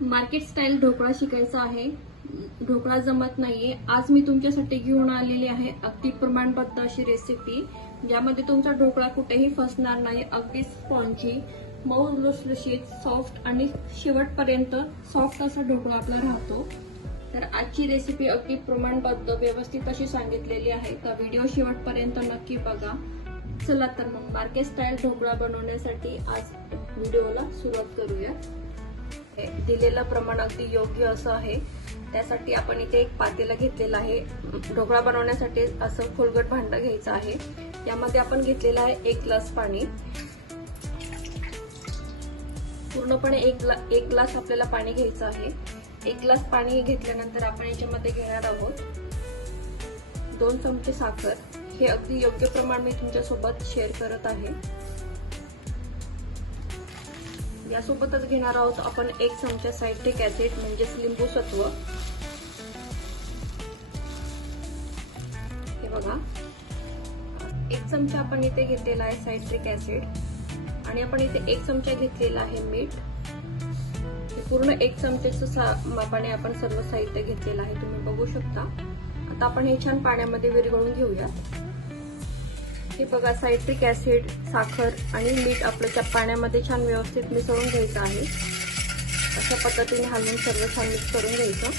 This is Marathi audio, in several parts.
मार्केट स्टाईल ढोकळा शिकायचा आहे. ढोकळा जमत नाहीये. आज मी तुमच्यासाठी घेऊन आलेली आहे अगदी प्रमाणबद्ध अशी रेसिपी, ज्यामध्ये तुमचा ढोकळा कुठेही फसणार नाही. अगदी स्पॉन्जी, मऊ लुसलुशीत, सॉफ्ट आणि शेवटपर्यंत सॉफ्ट असा ढोकळा आपला राहतो. तर आजची रेसिपी अगदी प्रमाणबद्ध व्यवस्थित अशी सांगितलेली आहे. तर व्हिडिओ शेवटपर्यंत नक्की बघा. चला तर मग मार्केट स्टाईल ढोकळा बनवण्यासाठी आज व्हिडिओला सुरुवात करूया. दिलेलं प्रमाण अगदी योग्य असं आहे. त्यासाठी आपण इथे एक पातेलं घेतलेलं आहे. ढोकळा बनवण्यासाठी असं खोलगट भांडं घ्यायचं आहे. यामध्ये आपण घेतलेलं आहे 1 ग्लास पाणी. पूर्णपणे एक ग्लास आपल्याला पाणी घ्यायचं आहे. 1 ग्लास पाणी घेतल्यानंतर आपण याच्यामध्ये घेणार आहोत 2 चमचे साखर. हे अगदी योग्य प्रमाण मी तुमच्यासोबत शेअर करत आहे. यासोबतच घेणार आहोत आपण 1 चमचा सायट्रिक ऍसिड म्हणजेच लिंबू सत्व. हे बघा, 1 चमचा आपण इथे घेतलेला आहे सायट्रिक ऍसिड आणि आपण इथे 1 चमचा घेतलेला आहे मीठ. पूर्ण 1 चमच्याचं मापाने आपण सर्व साहित्य घेतलेलं आहे, तुम्ही बघू शकता. आता आपण हे छान पाण्यामध्ये विरघळून घेऊया. हे बघा, सायट्रिक ऍसिड, साखर आणि मीठ आपलं पाण्यामध्ये छान व्यवस्थित मिसळून घ्यायचं आहे. अशा पद्धतीने हलवून सर्व छान मिक्स करून घ्यायचं.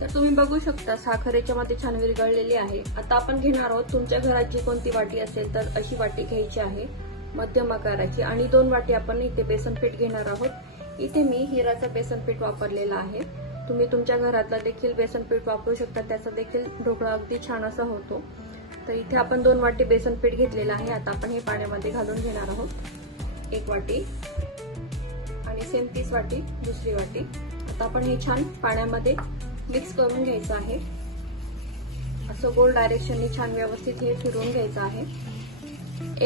तर तुम्ही बघू शकता साखर याच्यामध्ये छान विरघळलेली आहे. आता आपण घेणार आहोत, तुमच्या घरात जी कोणती वाटी असेल तर अशी वाटी घ्यायची आहे मध्यम आकाराची, आणि 2 वाटी आपण इथे बेसन पीठ घेणार आहोत. इथे मी हिराचं बेसन पीठ वापरलेलं आहे. तुम्ही तुमच्या घरातला देखील बेसन पीठ वापरू शकता, त्याचा देखील ढोकळा अगदी छान असा होतो. तर इथे आपण 2 वाटी बेसन पीठ घेतलेलं आहे. आता आपण हे पाण्यामध्ये घालून घेणार आहोत 1 वाटी आणि सेम 30 वाटी दुसरी वाटी. आता आपण हे छान पाण्यामध्ये मिक्स करून घ्यायचं आहे. असं गोल डायरेक्शननी छान व्यवस्थित हे फिरवून घ्यायचं आहे.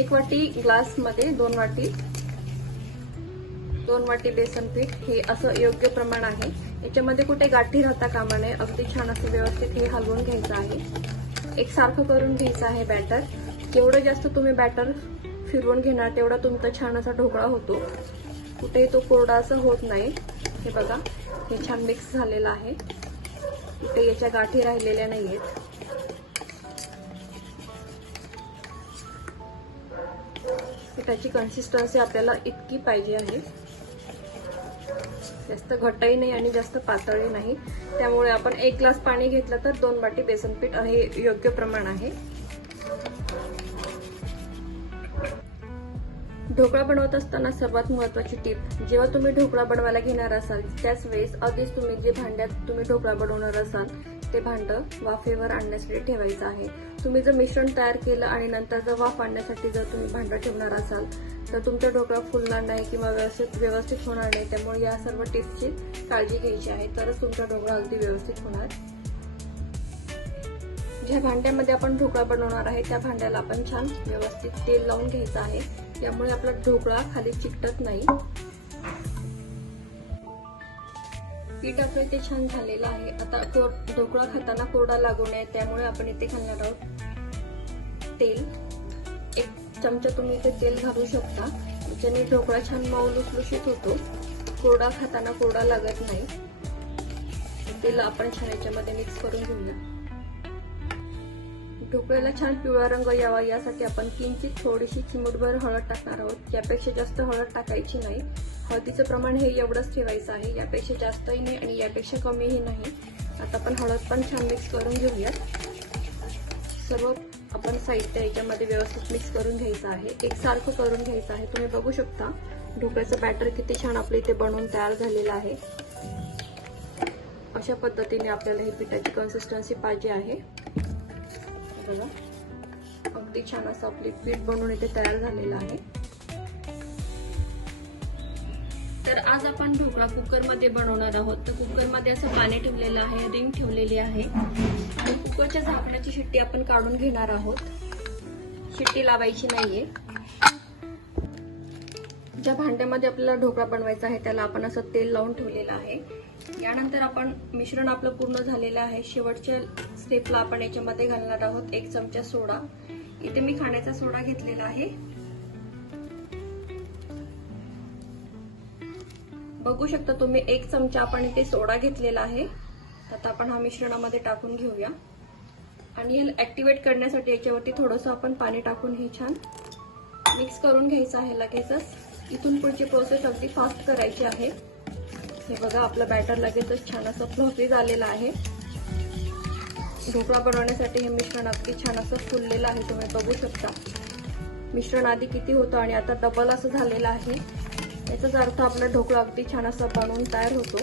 1 वाटी ग्लास मध्ये 2 वाटी बेसन पीठ, हे असं योग्य प्रमाण आहे. याच्यामध्ये कुठे गाठी राहता कामा नये. अगदी छान असं व्यवस्थित हे हलवून घ्यायचं आहे. एकसारखं करून घ्यायचं आहे बॅटर. जेवढं जास्त तुम्ही बॅटर फिरवून घेणार तेवढा तुमचा छान असा ढोकळा होतो. कुठेही तो कोरडा असं होत नाही. हे बघा, हे छान मिक्स झालेलं आहे. कुठे याच्या गाठी राहिलेल्या नाहीयेत. त्याची कन्सिस्टन्सी आपल्याला इतकी पाहिजे आहे. जास्त घट्टही नाही आणि जास्त पातळही नाही. त्यामुळे आपण 1 ग्लास पाणी घेतलं तर 2 वाटी बेसन पीठ हे योग्य प्रमाण आहे. ढोकळा बनवत असताना सर्वात महत्त्वाची टीप, जेव्हा तुम्ही ढोकळा बनवायला घेणार असाल त्याच वेळेस आधीच तुम्ही जे भांड्यात तुम्ही ढोकळा बनवणार असाल ते भांडं वाफेवर आणण्यासाठी ठेवायचं आहे. तुम्ही जर मिश्रण तयार केलं आणि नंतर जर वाफ आणण्यासाठी जर तुम्ही भांडं ठेवणार असाल तर तुमचा ढोकळा फुलणार नाही किंवा व्यवस्थित होणार नाही. त्यामुळे या सर्व टिप्सची काळजी घ्यायची आहे, तरच तुमचा ढोकळा अगदी व्यवस्थित होणार. ज्या भांड्यामध्ये आपण ढोकळा बनवणार आहे त्या भांड्याला आपण छान व्यवस्थित तेल लावून घ्यायचं आहे. त्यामुळे आपला ढोकळा खाली चिकटत नाही. पीठ आपलं इथे छान झालेलं आहे. आता ढोकळा खाताना कोरडा लागू नये त्यामुळे आपण इथे घालणार आहोत तेल. 1 चमचा तुम्ही इथे तेल घालू शकता. त्याने ढोकळा छान मऊ लुसलुशीत होतो. कोरडा खाताना कोरडा लागत नाही. तेल आपण छान याच्यामध्ये मिक्स करून घेऊया. ढोकळ्याला छान पिवळा रंग यावा यासाठी आपण किंचित थोडीशी चिमूटभर हळद टाकणार आहोत. यापेक्षा जास्त हळद टाकायची नाही. हळदीचं प्रमाण हे एवढंच ठेवायचं आहे. यापेक्षा जास्तही नाही आणि यापेक्षा कमीही नाही. आता आपण हळद पण छान मिक्स करून घेऊया. सर्व आपण साहित्य याच्यामध्ये व्यवस्थित मिक्स करून घ्यायचं आहे. एकसारखं करून घ्यायचं आहे. तुम्ही बघू शकता ढोकळ्याचं बॅटर किती छान आपलं इथे बनवून तयार झालेलं आहे. अशा पद्धतीने आपल्याला ही पिठाची कन्सिस्टन्सी पाहिजे आहे. बघा, अगदी छान असं आपले पीठ बनवून इथे तयार झालेलं आहे. तर आज आपण ढोकळा कुकरमध्ये बनवणार आहोत. तर कुकरमध्ये असं पाणी ठेवलेलं आहे, रिंग ठेवलेली आहे आणि कुकरच्या झाकणाची शिट्टी आपण काढून घेणार आहोत. शिट्टी लावायची नाहीये. ज्या भांड्यामध्ये आपल्याला ढोकळा बनवायचा आहे त्याला आपण असं तेल लावून ठेवलेलं आहे. यानंतर आपण मिश्रण आपलं पूर्ण झालेलं आहे. शेवटच्या स्टेपला आपण याच्यामध्ये घालणार आहोत 1 चमचा सोडा. इथे मी खाण्याचा सोडा घेतलेला आहे. बघू शकता तुम्ही 1 चमचा आपण इथे सोडा घेतलेला आहे. आता आपण हा मिश्रणामध्ये टाकून घेऊया आणि याला ऍक्टिव्हेट करण्यासाठी याच्यावरती थोडंसं आपण पाणी टाकून हे छान मिक्स करून घ्यायचं आहे. लगेचच इथून पुढची प्रोसेस अगदी फास्ट करायची आहे. हे बघा आपलं बॅटर लगेचच छान असं फ्लफी झालेलं आहे. ढोकळा बनवण्यासाठी हे मिश्रण अगदी छान असं फुललेलं आहे. तुम्ही बघू शकता मिश्रण आधी किती होतं आणि आता डबल असं झालेलं आहे. याचाच अर्थ आपला ढोकळा अगदी छान असं बनवून तयार होतो.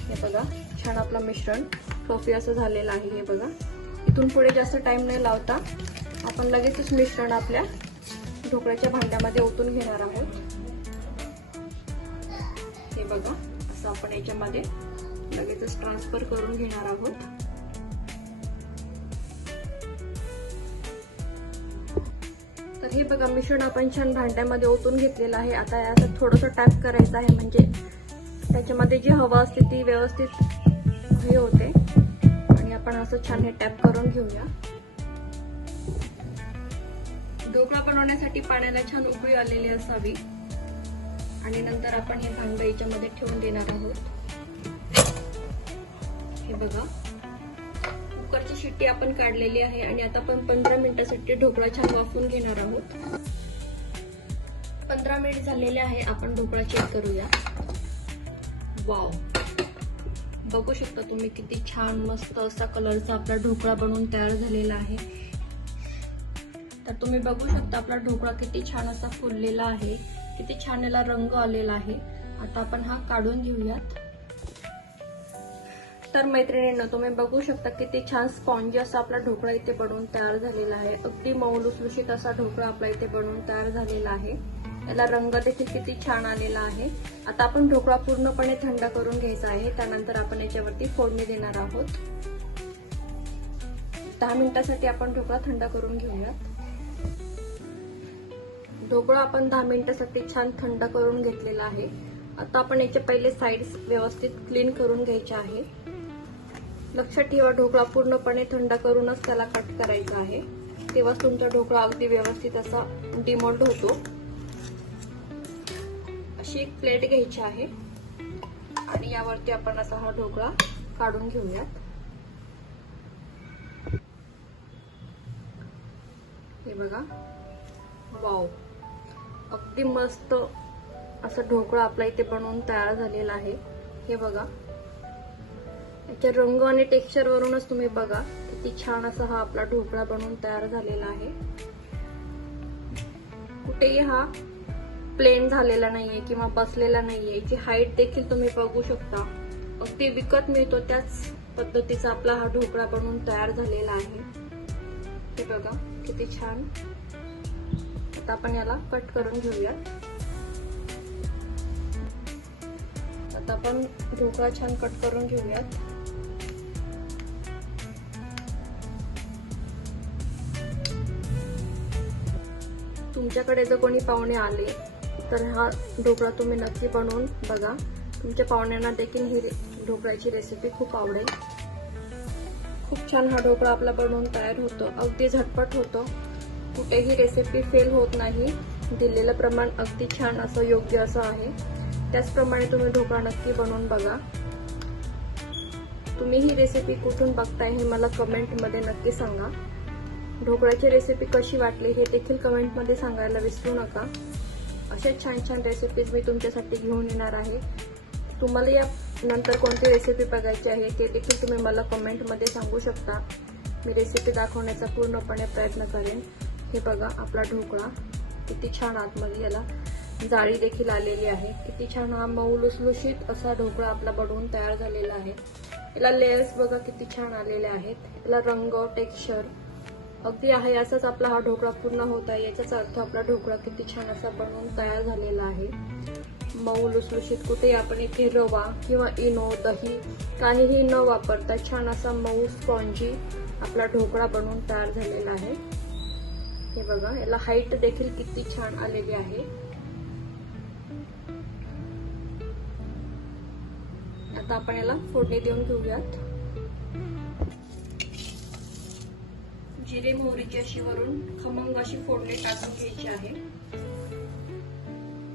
हे बघा छान आपलं मिश्रण फ्लफी असं झालेलं आहे. हे बघा इथून पुढे जास्त टाइम नाही लावता आपण लगेचच मिश्रण आपल्या ढोकळ्याच्या भांड्यामध्ये ओतून घेणार आहोत. हे बघा असं आपण याच्यामध्ये लगेचच ट्रान्सफर करून घेणार आहोत. तर हे बघा मिश्रण आपण छान भांड्यामध्ये ओतून घेतलेलं आहे. आता याचं थोडंसं टॅप करायचं आहे म्हणजे त्याच्यामध्ये जी हवा असते ती व्यवस्थित हे होते आणि आपण असं छान हे टॅप करून घेऊया. ढोकळा बनवण्यासाठी पाण्याला छान उकळी आलेली असावी आणि नंतर आपण हे भांडं याच्यामध्ये ठेवून देणार आहोत. हे बघा कुकरची शिट्टी आपण काढलेली आहे आणि आता आपण 15 मिनिटांसाठी ढोकळा छान वाफवून घेणार आहोत. 15 मिनिट झालेले आहे. आपण ढोकळा चेक करूया. वाव, बघू शकता तुम्ही किती छान मस्त असा कलरचा आपला ढोकळा बनवून तयार झालेला आहे. तर तुम्ही बघू शकता आपला ढोकळा किती छान असा फुललेला आहे, किती छान याला रंग आलेला आहे. आता आपण हा काढून घेऊयात. तर मैत्रिणींनो तुम्ही बघू शकता किती छान स्पॉन्जी असा आपला ढोकळा इथे बनवून तयार झालेला आहे. अगदी मऊ लुसलुशीत असा ढोकळा आपला इथे बनवून तयार झालेला आहे. याला रंग देखील किती छान आलेला आहे. आता आपण ढोकळा पूर्णपणे थंड करून घ्यायचा आहे. त्यानंतर आपण याच्यावरती फोडणी देणार आहोत. 10 मिनिटांसाठी आपण ढोकळा थंड करून घेऊयात. ढोकळा आपण 10 मिनिटांसाठी छान थंड करून घेतलेला आहे. आता आपण याचे पहिले साइड्स व्यवस्थित क्लीन करून घ्यायचे आहे. लक्षात ठेवा ढोकळा पूर्णपणे थंड करूनच त्याला कट करायचा आहे, तेव्हाच तुमचा ढोकळा अगदी व्यवस्थित असा डिमोल्ड होतो. अशी एक प्लेट घ्यायची आहे आणि यावरती आपण असा हा ढोकळा काढून घेऊयात. हे बघा वाव, अगदी मस्त असा ढोकळा आपला इथे बनवून तयार झालेला आहे. हे बघा याच्या रंग आणि टेक्स्चर वरूनच तुम्ही बघा किती छान असा हा आपला ढोकळा बनवून तयार झालेला आहे. कुठेही हा प्लेन झालेला नाहीये किंवा बसलेला नाहीये. याची हाईट देखील तुम्ही बघू शकता, अगदी विकत मिळतो त्याच पद्धतीचा आपला हा ढोकळा बनवून तयार झालेला आहे. हे बघा किती छान. आता आपण याला कट करून घेऊयात. आता आपण ढोकळा छान कट करून घेऊयात. तुमच्याकडे जर कोणी पाहुणे आले तर हा ढोकळा तुम्ही नक्की बनवून बघा. तुमच्या पाहुण्यांना देखील ही ढोकळ्याची रेसिपी खूप आवडेल. खूप छान हा ढोकळा आपला बनवून तयार होतो. अगदी झटपट होतो, कुठेही रेसिपी फेल होत नाही. दिलेलं प्रमाण अगदी छान असं योग्य असं आहे. त्याचप्रमाणे तुम्ही ढोकळा नक्की बनवून बघा. तुम्ही ही रेसिपी कुठून बघताय हे मला कमेंटमध्ये नक्की सांगा. ढोकळ्याची रेसिपी कशी वाटली हे देखील कमेंटमध्ये सांगायला विसरू नका. अशाच छान छान रेसिपीज मी तुमच्यासाठी घेऊन येणार आहे. तुम्हाला या नंतर कोणती रेसिपी बघायची आहे ते देखील तुम्ही मला कमेंटमध्ये सांगू शकता. मी रेसिपी दाखवण्याचा पूर्णपणे प्रयत्न करेन. हे बघा आपला ढोकळा किती छान, आतमध्ये याला जाळी देखील आलेली आहे. किती छान हा मऊ लुसलुशीत असा ढोकळा आपला बनवून तयार झालेला आहे. याला लेयर्स बघा किती छान आलेले आहेत. याला रंग टेक्स्चर अगदी आहे असाच आपला हा ढोकळा पूर्ण होत आहे. याचाच अर्थ आपला ढोकळा किती छान असा बनवून तयार झालेला आहे. मऊ लुसलुशीत, कुठे आपण इथे रवा किंवा इनो दही काहीही न वापरता छान असा मऊ स्पॉन्जी आपला ढोकळा बनवून तयार झालेला आहे. हे बघा याला हाईट देखील किती छान आलेली आहे. आता आपण याला फोडणी देऊन घेऊयात. जिरे मोहरीची अशी वरून खमंग अशी फोडणी टाकून घ्यायची आहे.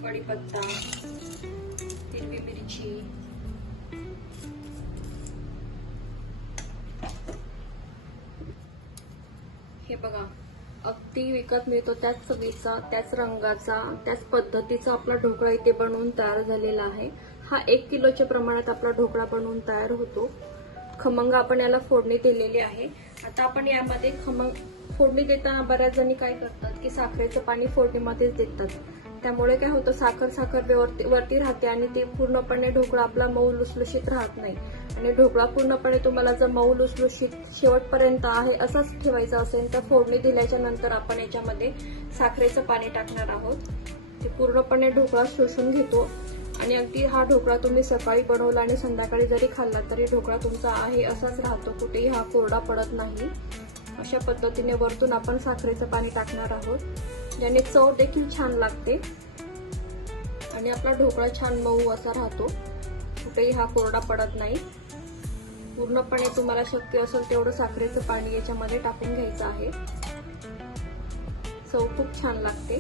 कढीपत्ता, हिरवी मिरची, हे बघा अगदी विकत मिळतो त्याच चवीचा, त्याच रंगाचा, त्याच पद्धतीचा आपला ढोकळा इथे बनवून तयार झालेला आहे। हा 1 किलोच्या प्रमाणात आपला ढोकळा बनवून तयार होतो। खमंग आपण याला फोडणी दिलेली आहे। आता आपण यामध्ये खमंग फोडणी देताना बऱ्याच जणी काय करतात की साखरेचं पाणी फोडणीमध्येच देतात, त्यामुळे काय होतं साखर वरती राहते आणि ते पूर्णपणे ढोकळा आपला मऊ लुसलुशीत राहत नाही। आणि ढोकळा पूर्णपणे तुम्हाला जर मऊ लुसलुशीत शेवटपर्यंत आहे असाच ठेवायचा असेल तर फोडणी दिल्याच्या नंतर आपण याच्यामध्ये साखरेचं पाणी टाकणार आहोत। ते पूर्णपणे ढोकळा शोषून घेतो आणि अगदी हा ढोकळा तुम्ही सकाळी बनवला आणि संध्याकाळी जरी खाल्ला तरी ढोकळा तुमचा आहे असाच राहतो, कुठेही हा कोरडा पडत नाही। अशा पद्धतीने वरतून आपण साखरेचं पाणी टाकणार आहोत, ज्याने चव देखील छान लागते आणि आपला ढोकळा छान मऊ असा राहतो, कुठेही हा कोरडा पडत नाही। पूर्णपणे तुम्हाला शक्य असेल तेवढं साखरेचं पाणी याच्यामध्ये टाकून घ्यायचं आहे, चव खूप छान लागते।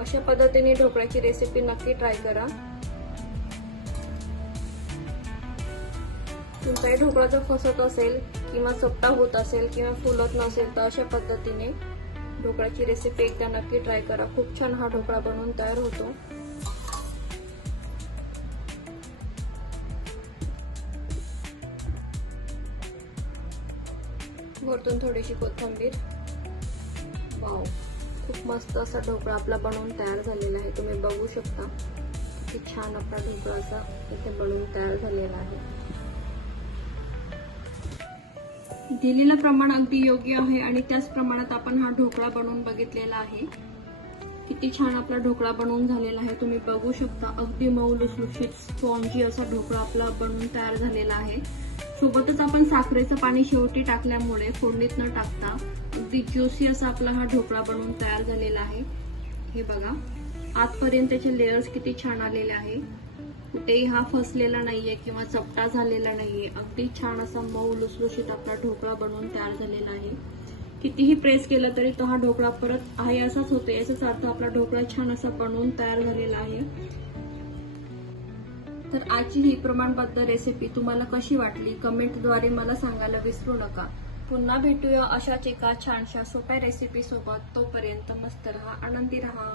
अशा पद्धतीने ढोकळ्याची रेसिपी नक्की ट्राय करा। तुमचाही ढोकळा जर फसत असेल किंवा चपटा होत असेल किंवा फुलत नसेल तर अशा पद्धतीने ढोकळ्याची रेसिपी एकदा नक्की ट्राय करा। खूप छान हा ढोकळा बनवून तयार होतो। वरतून थोडीशी कोथिंबीर। वाव, खूप मस्त असा ढोकळा आपला बनवून तयार झालेला आहे। तुम्ही बघू शकता किती छान आपला ढोकळा असा इथे बनवून तयार झालेला आहे। दिलेलं प्रमाण अगदी योग्य आहे आणि त्याच प्रमाणात आपण हा ढोकळा बनवून बघितलेला आहे। किती छान आपला ढोकळा बनवून झालेला आहे, तुम्ही बघू शकता अगदी मऊ लुसलुशीत स्पॉन्जी असा ढोकळा आपला बनवून तयार झालेला आहे। सोबतच आपण साखरेचं पाणी शेवटी टाकल्यामुळे फोडणीत न टाकता अगदी ज्युसी असा आपला हा ढोकळा बनवून तयार झालेला आहे। हे बघा आतपर्यंत त्याचे लेयर्स किती छान आलेले आहे, कुठेही हा फसलेला नाहीये किंवा चपटा झालेला नाहीये, अगदी छान असा मऊ लुसलुशीत आपला ढोकळा बनवून तयार झालेला आहे। कितीही प्रेस केलं तरी तो हा ढोकळा परत आहे असाच होतो, याचाच अर्थ आपला ढोकळा छान असा बनवून तयार झालेला आहे। तर आजची ही प्रमाणबद्ध रेसिपी तुम्हाला कशी वाटली कमेंटद्वारे मला सांगायला विसरू नका। पुन्हा भेटूया अशाच एका छानशा सोप्या रेसिपी सोबत, तोपर्यंत मस्त रहा, आनंदी रहा।